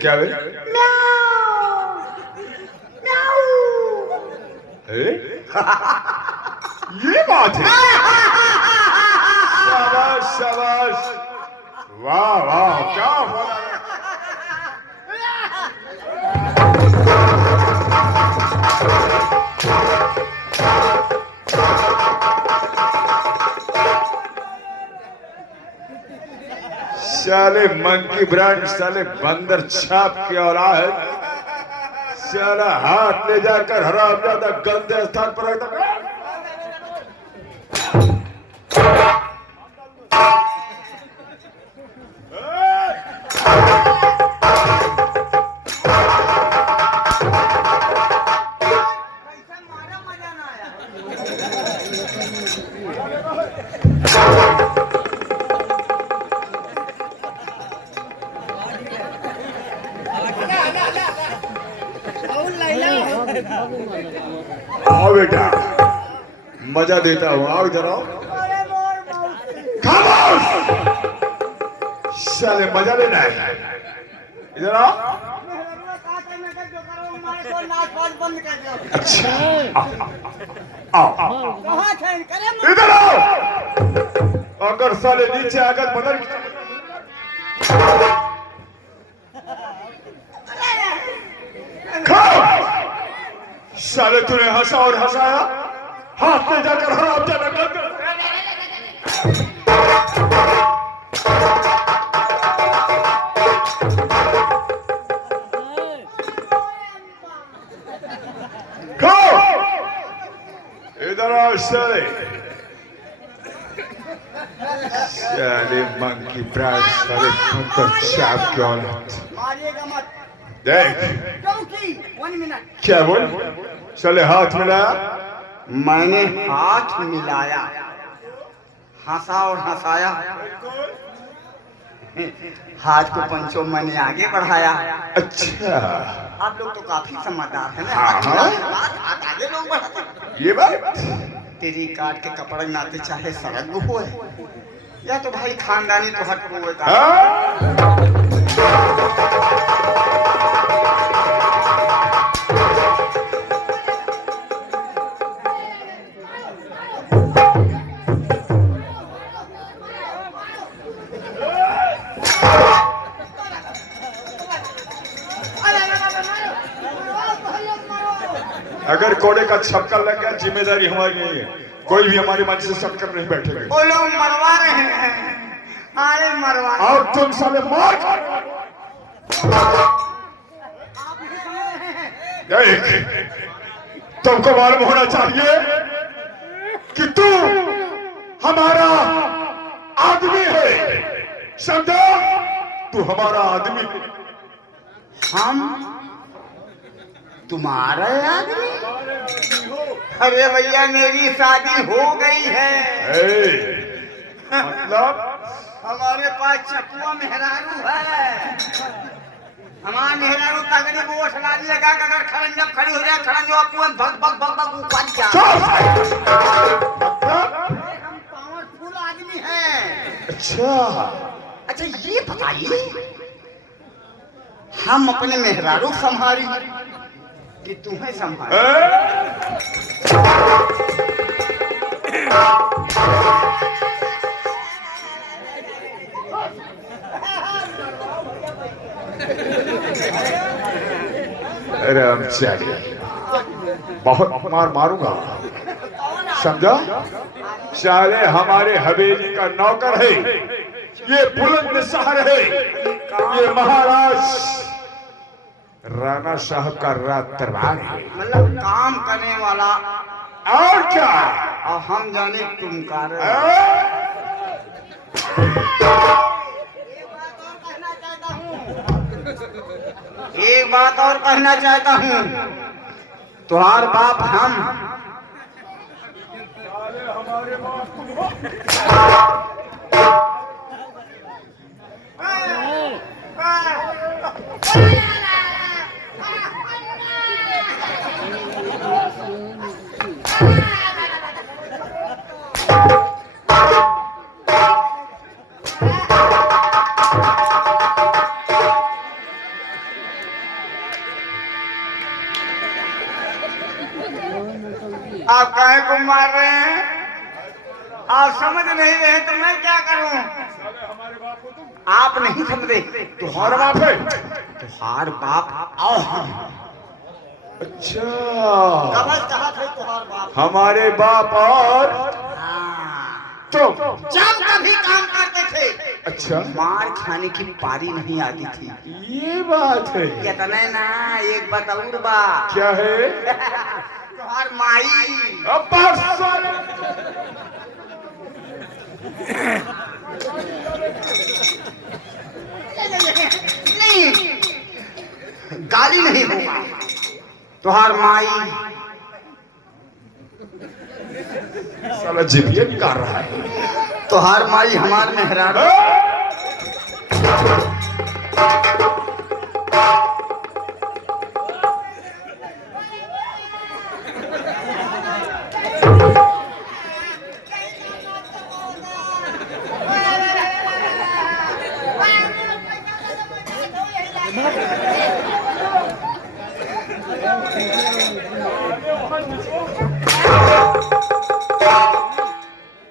क्या भाई? ये बात है। शाबाश शाबाश, वाह वाह, क्या बोला। साले मंकी ब्रांड, साले बंदर छाप की औलाद, साला हाथ ले जाकर हराम ज्यादा गंदे स्थान पर रखता। आओ बेटा, मजा देता हूँ, आओ इधर आओ। खामोश, साले मजा लेना है, इधर आओ। अच्छा, आओ इधर आओ। अगर साले नीचे आकर बदल साले तूने हंसा और हंसाया, हाथ में जाकर हराम जाना कर। खाओ, इधर आओ साले। साले मंकी ब्रांड, साले बंदर छाप की औलाद। देख क्या बोल, चले हाथ मिलाया। मैंने हाथ मिलाया, हंसा और हंसाया, हाथ को पंचों मैंने आगे बढ़ाया। अच्छा, आप लोग तो काफी समझदार हैं ना। हाँ। हाथ आगे लोग बढ़ाते। ये बात तेरी काट के कपड़े नाते चाहे सड़क हो या तो भाई खानदानी तो हट को अगर कोड़े का छक्का लग गया, जिम्मेदारी हमारी नहीं है। कोई भी हमारी मंच से सटकर नहीं बैठेगा। वो लोग मरवा रहे हैं, आए मरवा। और तुम साले मार। तुमको मालूम होना चाहिए कि तू हमारा आदमी है, समझा? तू हमारा आदमी। हम तुम्हारा आदमी? अरे भैया, मेरी शादी हो गई है। मतलब हमारे पास चकुआ मेहरारू है। हमारा मेहरारू तगड़ी बोझ लादी लगा के अगर खड़न जब खड़ी हो जाए, खड़न जो आपको भग भग भग भग ऊपर जा। हम पावरफुल आदमी हैं। अच्छा ये बताइए, हम अपने मेहरारू संभाली कि तुम्हें संभाली? अरे हम चलिए, बहुत मार मारूंगा, समझा? साले हमारे हवेली का नौकर है, ये बुलंद शहर है, ये महाराज राणा साहब का राज दरबार है। मतलब काम करने वाला। और क्या? और हम जाने तुम कार। एक बात और कहना चाहता हूँ, तुम्हार बाप हम। हमारे बाप आप काहे को मार रहे हैं? आप समझ नहीं रहे तो मैं क्या करूं? आप नहीं समझे तुम्हारा बाप है? तुहार बाप आओ हम अच्छा, कबल कहा थे तुहार बाप हमारे बाप और हाँ। तुम जब कभी काम करते थे अच्छा, मार खाने की पारी नहीं आती थी। ये बात है। इतने ना एक बात और बा क्या है? तुहार माई अब बस साले। नहीं गाली नहीं होगा। तुहार माई साला जिभिया निकाल रहा है। तुहार माई हमार मेहरारू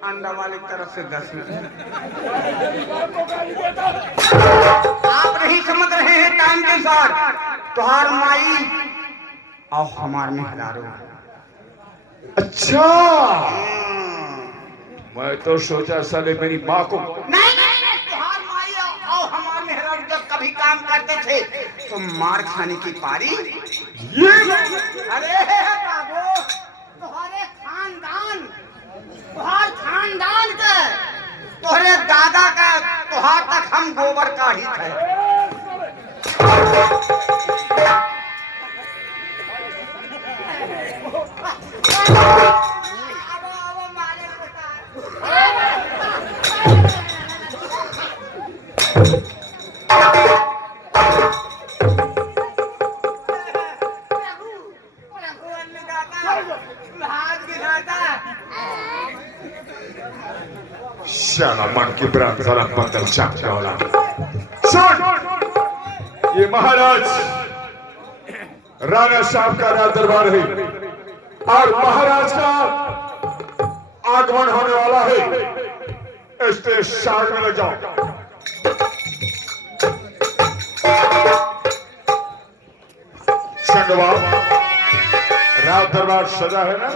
अंडा वाली तरफ से 10 मिनट। आप नहीं समझ रहे हैं टाइम के साथ तुहार माई और हमार मेहरारू। अच्छा, मैं तो सोचा साले मेरी माँ को। नहीं तुहार माई और हमार मेहरारू जब कभी काम करते थे तो मार खाने की पारी। ये अरे बाबू तुम्हारे खानदान के तोहरे दादा का तुहार तक हम गोबर का ही थे। शाला मन की प्राण साला बंदर चाप वाला। सुन, ये महाराज राणा साहब का राज दरबार है और महाराज का आगमन होने वाला है। स्टेज शार्ट में लग जाओ। संगवा, राज दरबार सजा है ना?